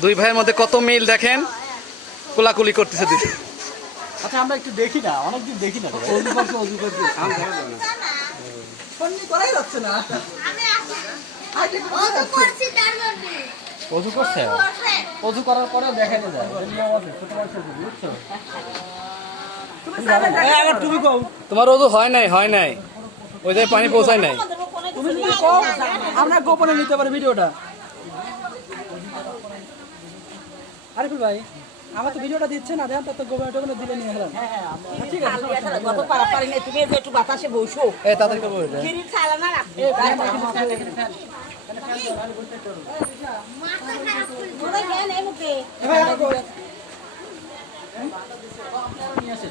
দুই ভাইয়ের মধ্যে কত মিল দেখেন, কোলাকুলি করতেছে দুই। আচ্ছা আমরা একটু দেখি না, অনেকদিন দেখি না। অজু করছে, অজু করার পরে দেখানো যায় বুঝছো। তুমি কও তোমার ওজু হয় নাই, হয় নাই, ওই জায়গায় পানি পৌঁছায় নাই। তুমি যদি কও আমরা গোপনে নিতে পারি ভিডিওটা। আরিফুল ভাই আমার তো ভিডিওটা দিচ্ছে না, দেখেন তো গোপনে টোপনে দিলে নিয়ে গেলাম। ঠিক আছে গত পারাপারি নেই, তুমি একটু বাতাসে বসো। এই তাদের করবো এটা। গিরিল চালা না রাখতে। তোরা জ্ঞান এই মুখে। নিয়ে আসে।